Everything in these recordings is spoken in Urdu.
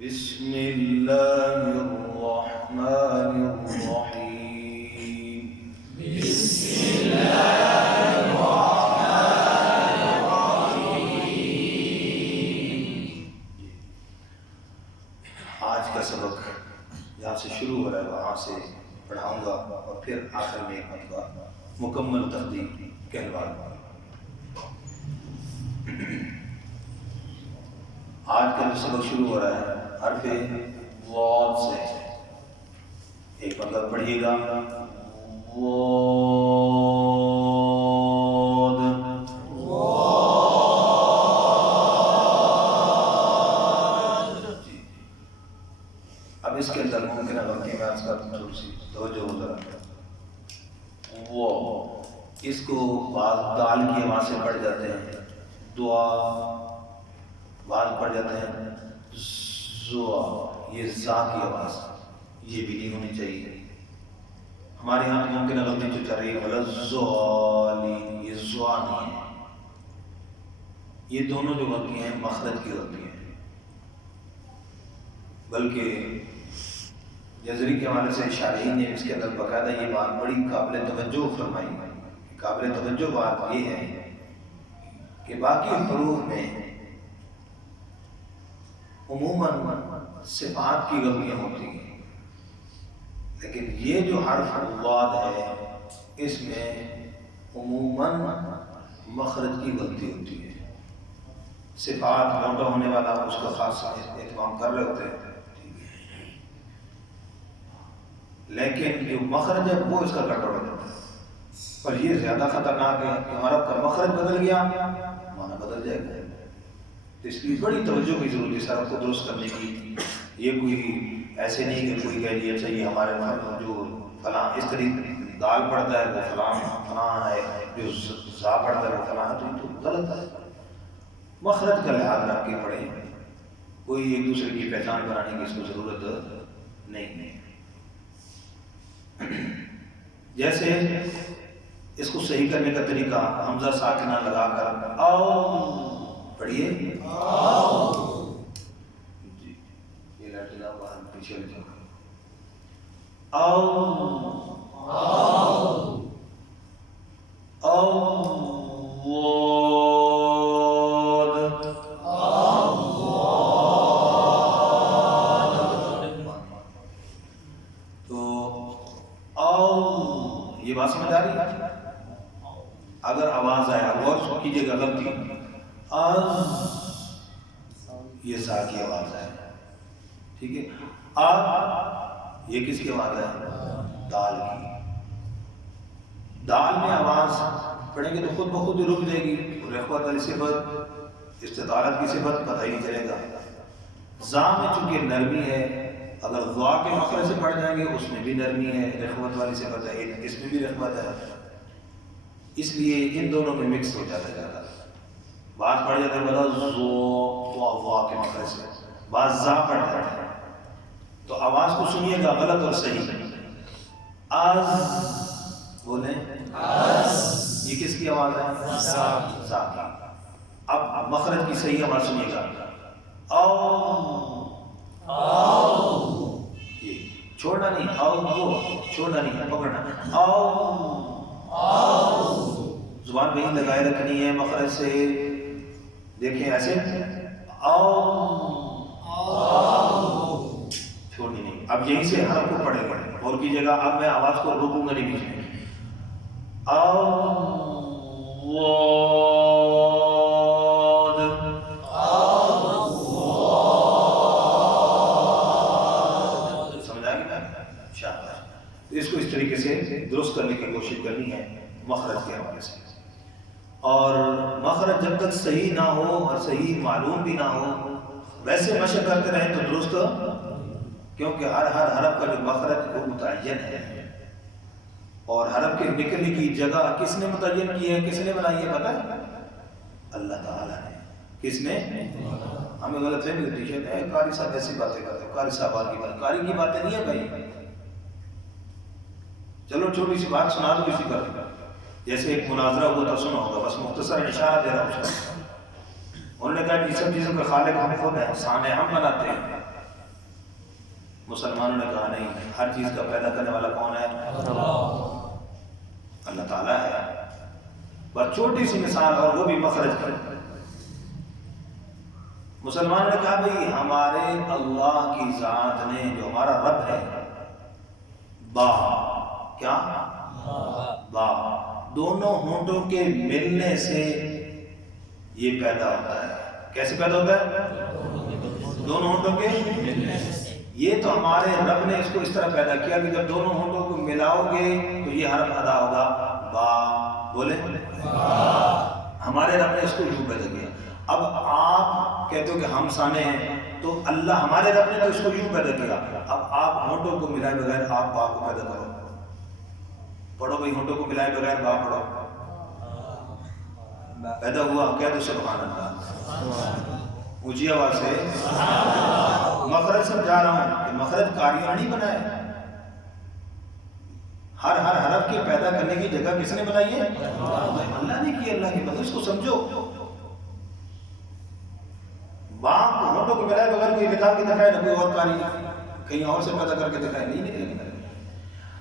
بسم اللہ الرحمن الرحیم بسم اللہ الرحمن الرحیم۔ آج کا سبق جہاں سے شروع ہو رہا ہے وہاں سے پڑھاؤں گا اور پھر آخر میں ایک مرتبہ مکمل تقدیم کہلواؤں گا۔ آج کا جو سبق شروع ہو رہا ہے حرف واو سے، ایک مطلب پڑھیے گا واد۔ اب اس کے اندر ممکن ہے غلطی میں اس کا تھوڑی سی توجہ ہو ذرا۔ وہ اس کو بعض دال کی آواز سے پڑھ جاتے ہیں، دعا بعض پڑھ جاتے ہیں زوا، یہ زا کی آواز یہ بھی نہیں ہونی چاہیے۔ ہمارے یہاں ممکن ہے غلطی جو چل رہی ہے ولزالین، یہ زوا نہیں ہے۔ یہ دونوں جو غلطیاں ہیں مخرج کی غلطیاں ہیں، بلکہ جزری کے حوالے سے شارحین نے اس کے اندر باقاعدہ یہ بات بڑی قابل توجہ فرمائی ہے۔ قابل توجہ بات یہ ہے کہ باقی حروف میں عموماً صفات کی غلطیاں ہوتی ہیں، لیکن یہ جو حرف واد ہے اس میں عموماً مخرج کی غلطی ہوتی ہے۔ صفات موٹا ہونے والا اس کا خاص اہتمام کر رہے ہوتے ہیں، لیکن جو مخرج ہے وہ اس کا کٹوڑ ہے۔ پر یہ زیادہ خطرناک ہے کہ ہمارا مخرج بدل گیا معنی بدل جائے گا۔ اس کی بڑی توجہ کی ضرورت ہے سارا کو درست کرنے کی۔ یہ کوئی ایسے نہیں کہ کوئی کہہ دیا اچھا یہ ہمارے جو فلاں اس طریقے دال پڑھتا ہے وہ فلاں ہے، جو زا پڑھتا ہے وہ فلاں ہے، تو یہ تو غلط ہے۔ مخرج کا لحاظ رکھ کے پڑھیں، کوئی ایک دوسرے کی پہچان بنانے کی اس کو ضرورت نہیں ہے۔ جیسے اس کو صحیح کرنے کا طریقہ حمزہ ساکنہ لگا کر او پڑھیے جی، یہ لڑکا باہر پیچھے لے جاؤ او یہ بات سمجھ آ رہی ہے؟ اگر آواز آئے غور کیجیے گا غلطی از، یہ زا کی آواز ہے، ٹھیک ہے۔ آ یہ کس کی آواز ہے؟ دال کی۔ دال میں آواز پڑھیں گے تو خود بخود رک جائے گی، رخوت والی صفت استطالت کی صفت پتہ ہی نہیں چلے گا۔ زا میں چونکہ نرمی ہے، اگر غوا کے مخرج سے پڑھ جائیں گے اس میں بھی نرمی ہے، رخوت والی صفت ہے، اس میں بھی رخوت ہے، اس لیے ان دونوں میں مکس ہو جاتا ہے زیادہ۔ بعض پڑھ جاتے ہیں بلا زو تو غوا کے مخرج سے، بعض زا پڑھ جاتے ہیں، تو آواز کو سنیے گا غلط اور صحیح۔ از بولیں از، یہ کس کی آواز ہے؟ زا کی۔ اب مخرج کی صحیح آواز سنیے گا او، یہ چھوڑنا نہیں، او وہ چھوڑنا نہیں ہے، پکڑنا او، زبان وہیں لگائے رکھنی ہے مخرج سے، دیکھیں ایسے او چھوڑنی نہیں۔ اب یہیں سے حرف کو پڑھے اور کیجیے گا۔ اب میں آواز کو روکوں گا نہیں بیچ میں، او اس کو اس طریقے سے درست کرنے کی کوشش کرنی ہے مخرج کے حوالے سے۔ اور مخرج جب تک صحیح نہ ہو اور صحیح معلوم بھی نہ ہو ویسے مشق کرتے رہیں تو درست، کیونکہ ہر حرف کا جو مخرج وہ متعین ہے، اور حرف کے نکلنے کی جگہ کس نے متعین کی ہے، کس نے بنائی ہے پتہ ہے؟ اللہ تعالیٰ نے۔ کس نے؟ ہمیں غلط فہمی ہوتی ہے قاری صاحب ایسی باتیں کرتے ہیں، قاری صاحب کی بات، قاری کی باتیں نہیں ہے بھائی۔ چلو چھوٹی سی بات سنا دو اسی پر، جیسے ایک مناظرہ ہوا تھا سنا ہوگا، بس مختصر اشارہ دے رہا ہوں۔ انہوں نے کہا کہ سب چیزوں کا خالق ہم خود ہیں، صانع ہم بناتے ہیں، مسلمانوں نے کہا نہیں، ہر چیز کا پیدا کرنے والا کون ہے؟ اللہ تعالیٰ ہے۔ بس چھوٹی سی مثال، اور وہ بھی مخرج کی۔ مسلمانوں نے کہا بھئی ہمارے اللہ کی ذات نے، جو ہمارا رب ہے، با، کیا؟ با، دونوں ہونٹوں کے ملنے سے یہ پیدا ہوتا ہے۔ کیسے پیدا ہوتا ہے؟ دونوں ہونٹوں کے ملنے سے۔ یہ تو ہمارے رب نے اس کو اس طرح پیدا کیا کہ جب دونوں ہونٹوں کو ملاؤ گے تو یہ حرف ادا ہوگا، با، بولے ہمارے رب نے اس کو یوں پیدا کیا۔ اب آپ کہتے ہو کہ ہم سانے ہیں، تو اللہ ہمارے رب نے تو اس کو یوں پیدا کیا، اب آپ ہونٹوں کو ملائے بغیر آپ با کو پیدا کرو۔ پڑھو بھائی، ہونٹوں کو ملائے بغیر با پڑھو، پیدا ہوا، کہہ دو سبحان اللہ، اونچی آواز سے۔ مخرج سمجھا رہا ہوں کہ مخرج کاریوں نہیں بنائے، ہر حرف کے پیدا کرنے کی جگہ کس نے بنائی ہے؟ اللہ نے کی، اللہ کی مدد، اس کو سمجھو۔ باپ کو ہونٹوں کو ملائے بغیر کوئی نکال کے دکھائے نہ، کوئی اور کاری کہیں اور سے پیدا کر کے دکھائے، نہیں نکلے گا۔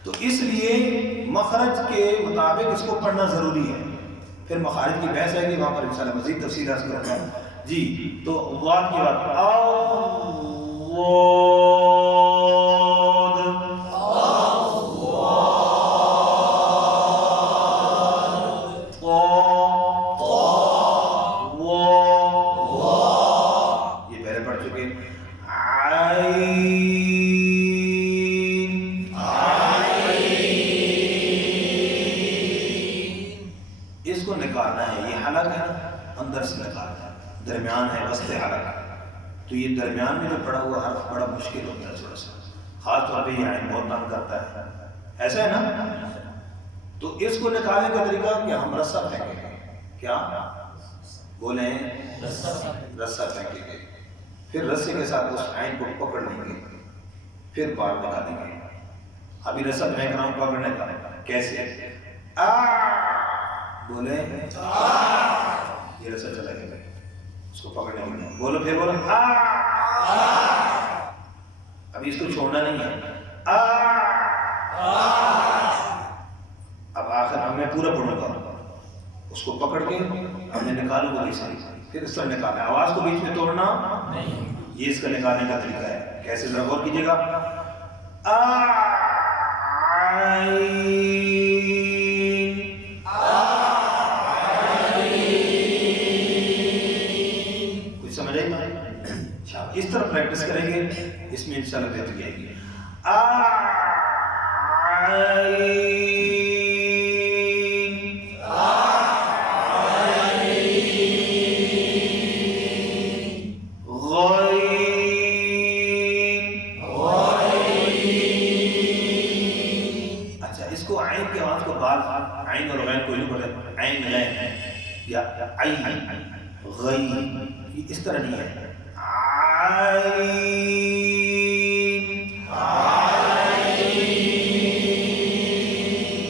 تو اس لیے مخرج کے مطابق اس کو پڑھنا ضروری ہے۔ پھر مخارج کی بحث ہے کہ وہاں پر انشاءاللہ مزید تفصیل عرض کروں گا جی۔ تو واد کی بات، یہ پہلے پڑھ چکے۔ اس کو نکالنا ہے، یہ حلق ہے نا، اندر سے نکالنا ہے، درمیان ہے وسط حلق، تو یہ درمیان میں جو پڑا ہوا حرف بڑا مشکل ہوتا ہے تھوڑا سا، خاص طور پہ یہ عین بہت تنگ کرتا ہے، ایسا ہے نا۔ تو اس کو نکالنے کا طریقہ کہ ہم رسہ پھینکیں گے، کیا بولیں؟ رسہ پھینکیں گے، پھر رسے کے ساتھ اس عین کو پکڑ لیں گے، پھر باہر نکالیں گے۔ ابھی رسہ پھینک رہا ہوں پکڑنے کا، کیسے؟ بولیں، یہ رسہ چلا گیا، اس کو پکڑنے کے لیے بولو، پھر بولو ابھی اس کو چھوڑنا نہیں ہے۔ اب آخر میں پورا پڑھوں گا، اس کو پکڑ کے ہم نے نکالوں گا، پھر اس طرح نکالنا ہے، آواز کو بیچ میں توڑنا نہیں، یہ اس کا نکالنے کا طریقہ ہے۔ کیسے؟ ذرا غور کیجیے گا۔ کچھ سمجھ آئی؟ اس طرح پریکٹس کریں گے، اس میں انشاءاللہ بہتری آئے گی۔ اچھا، اس کو عین کی آواز کو بعض عین اور غین کو یوں پڑھیں، عین غین یا عین غین، اس طرح نہیں ہے۔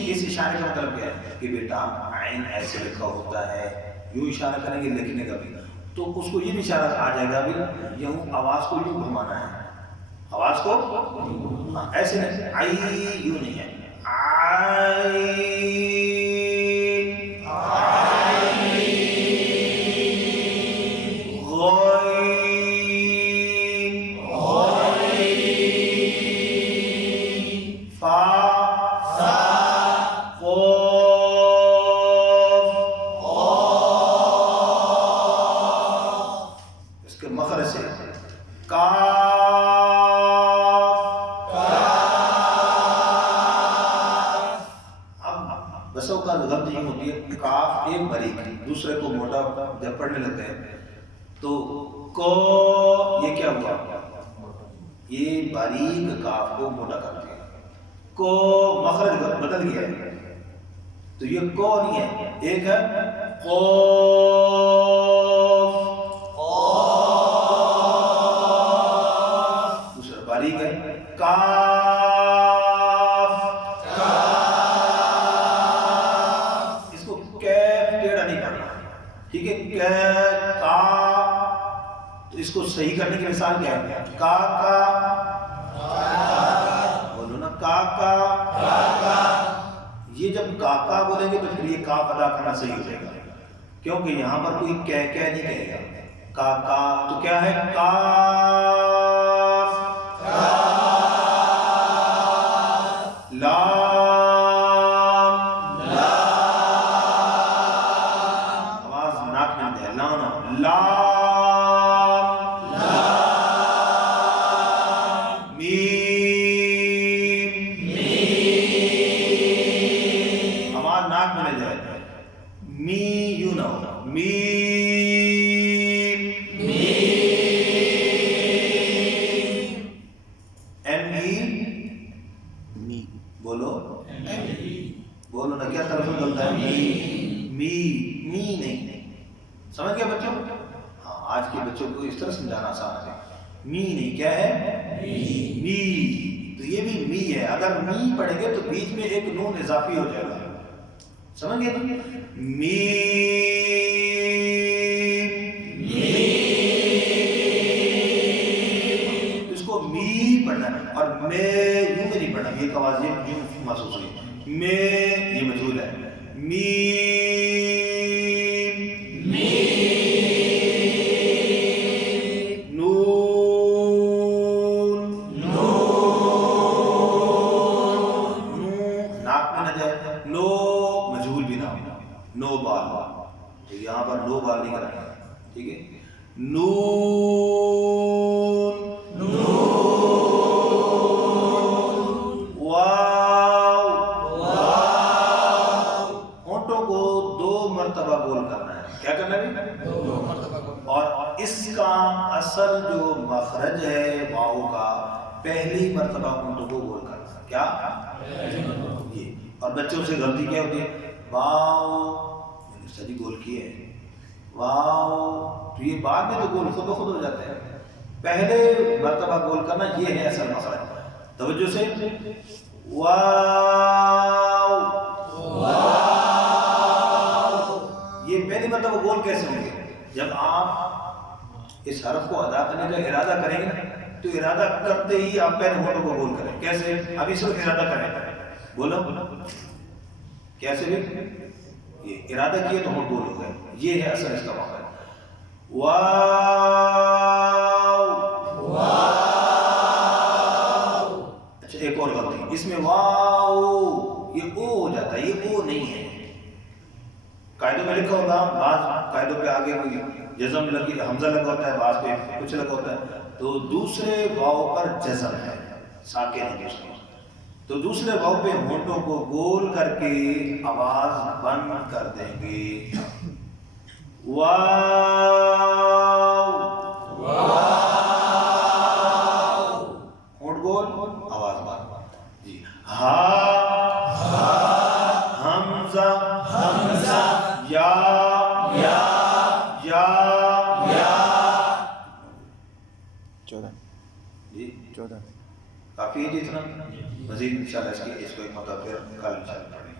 اس اشارے کا مطلب کیا ہے کہ بیٹا عین ایسے لکھا ہوتا ہے، یوں اشارہ کریں گے لکھنے کا بھی، تو اس کو یہ بھی اشارہ آ جائے گا، بھی یوں آواز کو یوں گھمانا ہے، آواز کو ایسے نہیں، آئی یوں نہیں ہے، دوسرے کو موٹا جب پڑھنے لگتے ہیں تو کو، یہ کیا ہوا؟ یہ باریک کاف کو موٹا کر دیا، کو مخرج بدل گیا ہے، تو یہ کو نہیں ہے، ایک ہے دوسرا باریک ہے کاف، اس کو کیف ٹیڑھا نہیں پڑھنا، ٹھیک ہے، کا، تو اس کو صحیح کرنے کی مثال کیا ہے؟ کا بولو نا کاکا. یہ جب کاکا بولیں گے تو پھر یہ کاف ادا کرنا صحیح ہو جائے گا، کیونکہ یہاں پر کوئی کہہ نہیں کہے گا. کاکا تو کیا ہے؟ کاف. لام. آواز ناک میں دے. لام. لام. میم. آواز ناک میں نہیں جائے. می یوں نہ ہونا. میم. M E. بولو بولو نا، کیا طرف نکلتا ہے؟ می نہیں. سمجھ گیا بچوں؟ ہاں، آج کے بچوں کو اس طرح سمجھانا آسان ہے. می نہیں، کیا ہے؟ می. تو یہ بھی می ہے. اگر می پڑھیں گے تو بیچ میں ایک نون اضافی ہو جائے گا. سمجھ گئے؟ می. اس کو می پڑھنا ہے اور میں یوں میں نہیں پڑھنا. یہ آواز یوں محسوس ہوئی. میں یہ مجھول ہے. می. نو بال. یہاں پر نو بال نہیں کرنا، ٹھیک ہے؟ نون. واو. ہونٹوں کو 2 مرتبہ گول کرنا ہے. کیا کرنا ہے؟ 2 مرتبہ. اور اس کا اصل جو مخرج ہے واو کا، پہلی مرتبہ ہونٹوں کو گول کرنا ہے. کیا؟ یہ. اور بچوں سے غلطی کیا ہوتی ہے؟ واو سجی گول کیے ہیں. واو. تو یہ بعد میں تو گول خود بخود ہو جاتے ہیں. پہلے مرتبہ گول کرنا، یہ ہے اصل مخرج. توجہ سے. واو. یہ پہلی مرتبہ گول کیسے ہوں گے؟ جب آپ اس حرف کو ادا کرنے کا ارادہ کریں گے تو ارادہ کرتے ہی آپ پہلے ہونٹوں کو گول کریں. کیسے؟ ابھی صرف ارادہ کریں. بولو کیسے بھی؟ یہ ارادہ کیے تو ہونٹ گول ہو گئے. یہ ہے اصل اس کا مقصد. واو. اچھا، ایک اور غلطی اس میں. واو یہ او ہو جاتا ہے. یہ او نہیں ہے. قاعدوں میں لکھا ہوگا، بعض قاعدوں پہ آگے کوئی جزم لگی، حمزہ لگا ہوتا ہے، بعض پہ کچھ لگا ہوتا ہے. تو دوسرے واو پر جزم ہے، ساکن ہے دوسرے. تو دوسرے واو پہ ہونٹوں کو گول کر کے آواز بند کر دیں گے. واو. ہونٹ گول، آواز بند. جی. ہا. حمزہ. یا. 14 جی. 14 کافی ہے جی اتنا. مزید انشاءاللہ اس کو ایک مرتبہ پھر کل انشاءاللہ پڑھیں گے.